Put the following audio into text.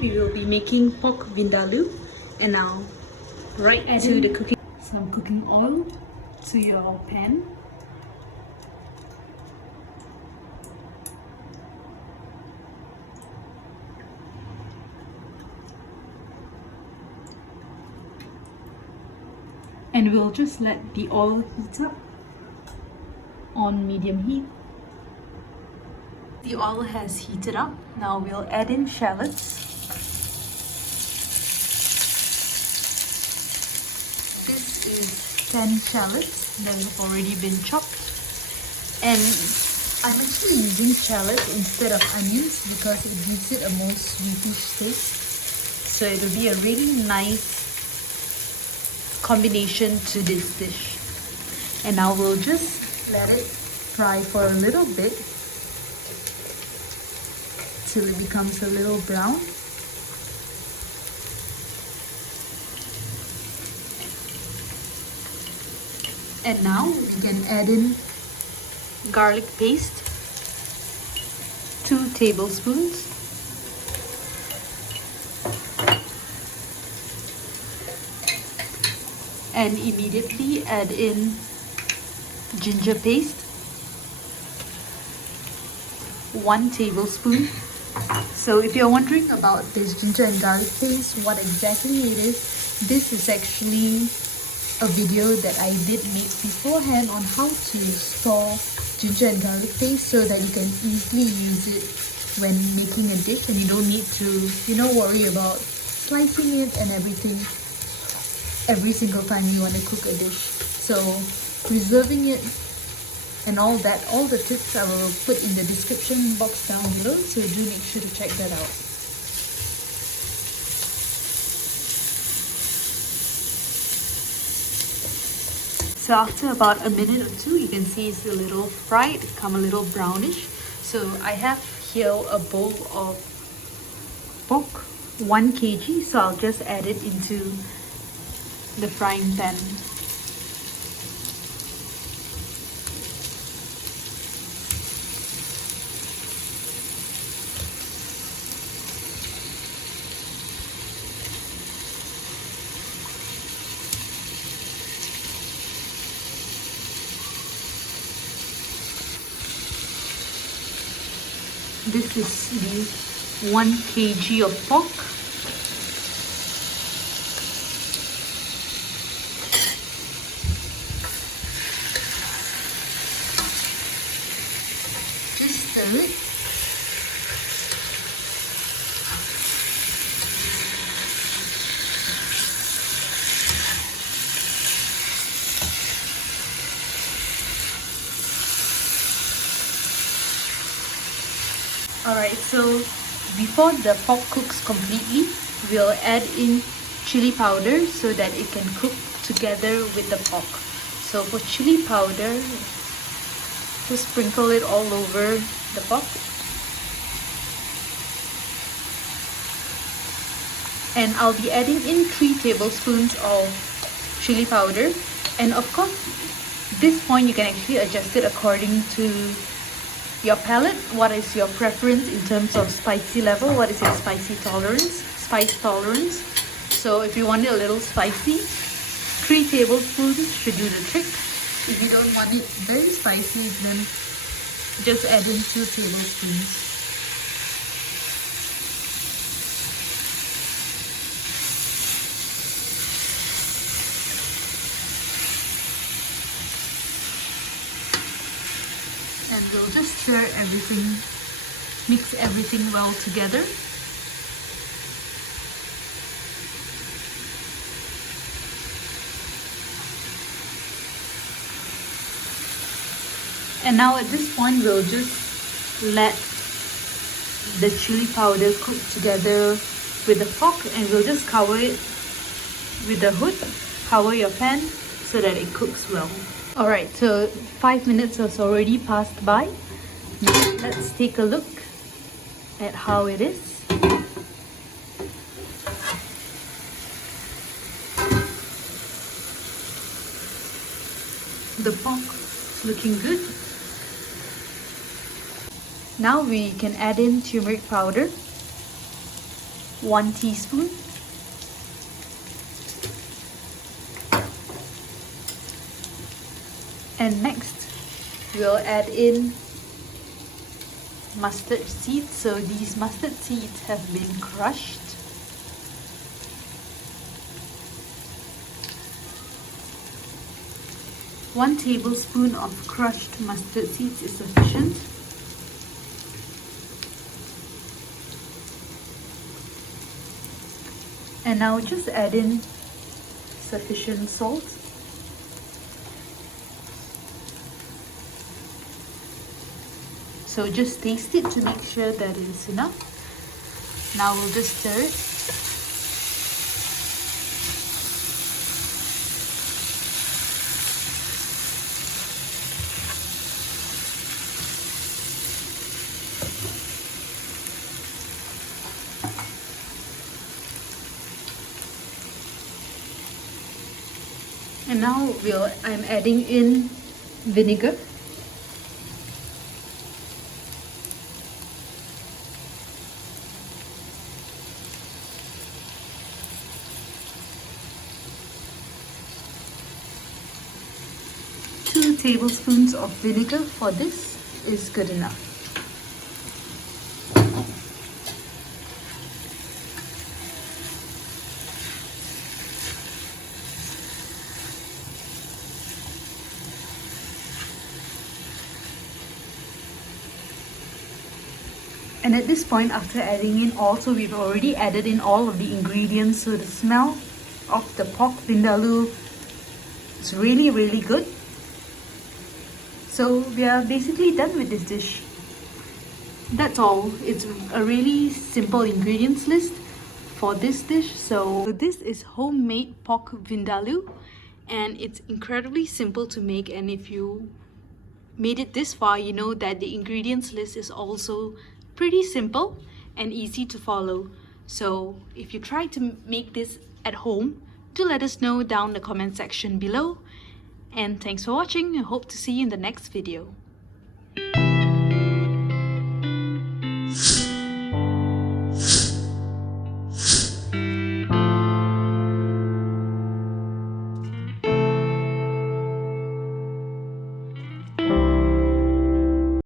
we will be making pork vindaloo, and now right to the cooking. Some cooking oil to your pan. And we'll just let the oil heat up on medium heat. The oil has heated up. Now we'll add in shallots. This is 10 shallots that have already been chopped. And I'm actually using shallots instead of onions because it gives it a more sweetish taste. So it will be a really nice combination to this dish. And now we'll just let it fry for a little bit till it becomes a little brown. And now we can add in garlic paste, 2 tablespoons. And immediately add in ginger paste, 1 tablespoon. So if you're wondering about this ginger and garlic paste, what exactly it is, this is actually a video that I did make beforehand on how to store ginger and garlic paste so that you can easily use it when making a dish and you don't need to, worry about slicing it and everything every single time you want to cook a dish. So preserving it and all the tips I will put in the description box down below, so do make sure to check that out. So after about a minute or two, you can see it's a little fried, become a little brownish. So I have here a bowl of pork, 1 kg, so I'll just add it into the frying pan. This is the 1 kg of pork. Just stir it. Alright, so before the pork cooks completely, we'll add in chili powder so that it can cook together with the pork. So for chili powder, just sprinkle it all over the pork. And I'll be adding in 3 tablespoons of chili powder. And of course, this point you can actually adjust it according to your palate. What is your preference in terms of spicy level? What is your spice tolerance? So if you want it a little spicy, 3 tablespoons should do the trick. If you don't want it very spicy, then just add in 2 tablespoons. And we'll just stir everything, mix everything well together. And now at this point, we'll just let the chili powder cook together with the pork, and we'll just cover it with the hood, cover your pan so that it cooks well. Alright, so 5 minutes has already passed by. Now let's take a look at how it is. The pork is looking good. Now we can add in turmeric powder. 1 teaspoon. And next, we'll add in mustard seeds. So these mustard seeds have been crushed. One tablespoon of crushed mustard seeds is sufficient. And now just add in sufficient salt. So just taste it to make sure that it is enough. Now we'll just stir it. And now I'm adding in vinegar. Two tablespoons of vinegar for this is good enough. And at this point, after adding in also, we've already added in all of the ingredients, so the smell of the pork vindaloo is really good. So we are basically done with this dish. That's all. It's a really simple ingredients list for this dish. So this is homemade pork vindaloo, and it's incredibly simple to make. And if you made it this far, you know that the ingredients list is also pretty simple and easy to follow. So if you try to make this at home, do let us know down in the comment section below. And thanks for watching. I hope to see you in the next video.